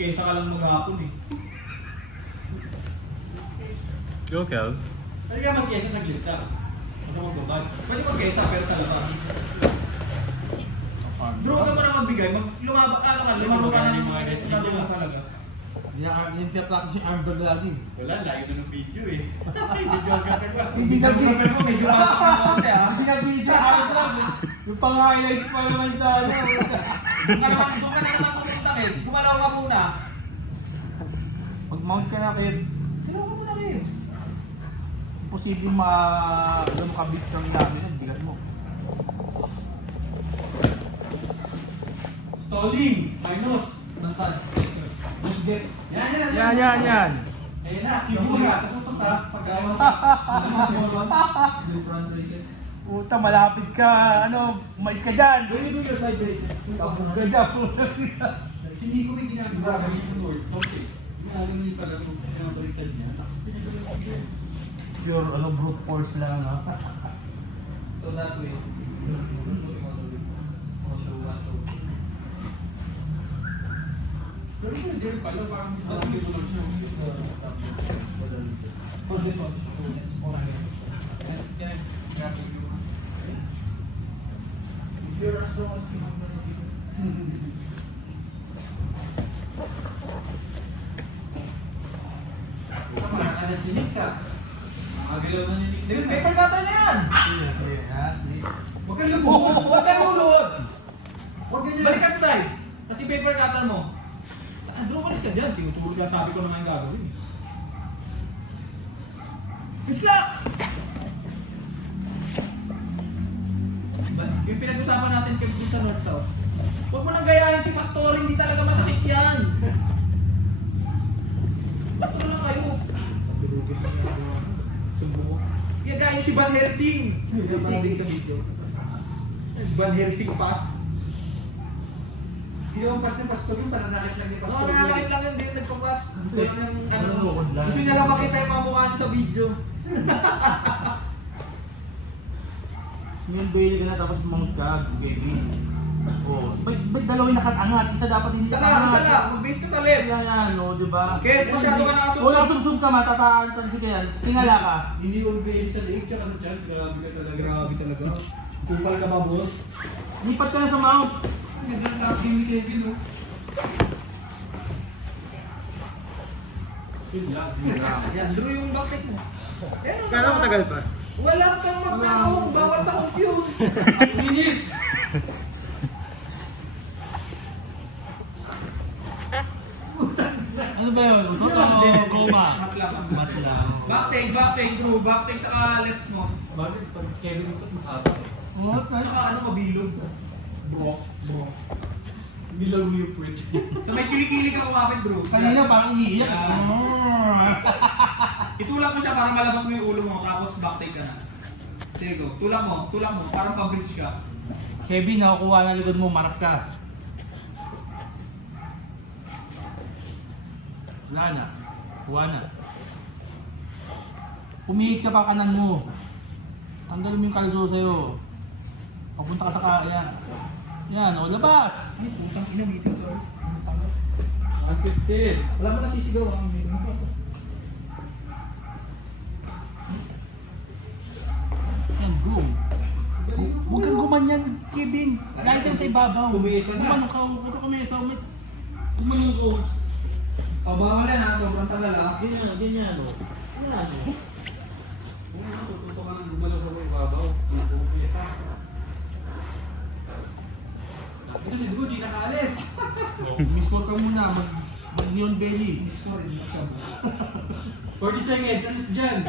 Kesa ka lang maghapon eh. Go, Kev. Pwede ka mag-kesa sa gilid ka. Huwag ka magbabad. Pwede mag-kesa pero sa labas. Draw ka mo na magbigay, lumaro ka ng laro talaga. Yung practice yung armbag lagi. Wala, layo na ng video eh. Hindi joke ka ba? Hindi na video. Pero medyo kapag ng konti ha. Hindi na video, armbag. Yung pang-highlights pa naman sa ano. Doon ka na naman pumunta, Kebs. Gumalaw ka muna. Mag-mount ka na, Kev. Galaw ka muna, Kebs. Imposibleng makabis kami namin yan. Bigat mo. Stalling! Minus! Nantad. Busget. Yan! Ayan na, kibo na. Tapos utot ha. Pagkawan. Do front races. Puta, malapit ka. Ano, mais ka dyan. When you do your side races, Tapos ka dyan. Hindi ko may ginagawa sa video Lord. Okay. Ginagawa niya pala kung pinabaliktad niya. Tapos pinabaliktad niya. Pure, brute force lang, ha? So that way. Pero hindi rin pala parang mas malaki mo lang siya. For this one, can I grab you? If you're as strong as me, Mga kanas ni Nix ha. Magalaw na ni Nix. paper cutter na yan! Huwag kang lumuhod. Huwag kang luluhod! Huwag ganyan. Balik ka sa side. Kasi paper cutter mo. Bro, kalis ka dyan. Tinuturo ka, sabi ko na nga yung gagawin. Isla! Yung pinag-usapan natin kay sa North-South. Huwag mo nang gayahin si Pastor, hindi talaga masakit yan. Ba't na lang kayo? Sumbo. Gagayahin si Van Helsing. Hindi sa video. Van Helsing pass. Hindi naman pas ng Pastor yun. Pananakit lang ni Pastor. Oo, nanakit lang yun din, nagpapas. Gusto niya lang, Nanonood lang. gusto niya lang makita yung mga mukha niya sa video. Ngayon, Bailey ka na tapos mount ka, baby. Oh, ba't dalawin nakatangat? Isa dapat hindi Isa na, mag-base ka sa left. Yan, no, di ba? Kaya masyado ka nakasubsub. Kung nakasubsub ka, matataan ka kasi kaya. Tingala ka. Hindi mo bigay sa leg tsaka sa chance. Grabe ka talaga. Grabe talaga. Kupal ka ba, boss? Lipat ka na sa mount. Ang ganda ng tapping ni Kevin, no? Yun lang. Yan, draw yung backlit mo. Gano'ng matagal pa? Wala kang magpahong, bawal sa compute. Minutes! Ano ba yun? Totoo, goma. Mas lang. Mas lang. Backtake, draw. Backtake sa left mo. Bakit pag Kevin ito matapos? Umot na. Saka ano, mabilog. Bro. Nilaw mo yung puwet. So may kilikili ka kumapit, bro. Kanina parang iniiyak. Itulak mo siya para malabas mo yung ulo mo, tapos backtake ka na. Sige go. Tulak mo, parang pa-bridge ka. Kevin, nakukuha na likod mo, marap ka. Wala na. Kuha na. Pumihit ka pa kanan mo. Tanggalin mo yung kalso sa'yo. Papunta ka sa kaya. Yan, o labas! Ay, putang ina, meeting, sorry. Ang 15. Wala mo nasisigaw ang meeting mo. Yan, go. Huwag kang gumanyan, Kevin. Dahil ka sa ibabaw. Kumisa na. Gumanong ka, huwag ka kumisa. Gumanong ka. Pabangal yan ha, sobrang tagal ha. Ganyan, ganyan. Yan. Tututo ka ng gumalaw sa ibabaw. Kumisa. Ito si Dugo, di nakaalis. Miscore ka muna, mag-neon belly. Sorry, hindi siya. 40 seconds, alis dyan.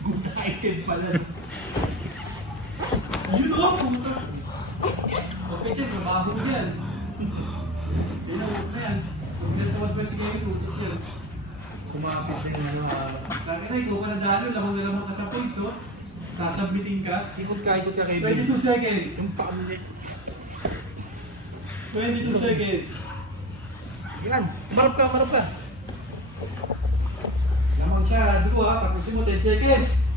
Good item pala. Yun o, puta. Okay dyan, trabaho mo dyan. Yan ang huwag na yan. Huwag na tawad pa si Kevin, tutok yan. Kumapit din ano. Kaya na, ikaw ka na dalo, lamang na lamang ka sa points, oh. Sasubmitin ka. Ikot ka, Kevin. 22 seconds. 22 seconds. Yan, marap ka, marap ka. Lamang siya, Dugo ha, tapusin mo 10 seconds.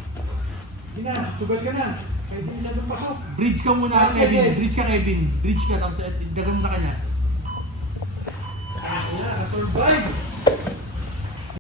Hindi na, sugal ka na. Kahit hindi siya doon pasok. Bridge ka muna, 5 Kevin. seconds. Bridge ka, Kevin. Bridge ka, tapos dagan mo sa kanya. Ayan, Survive!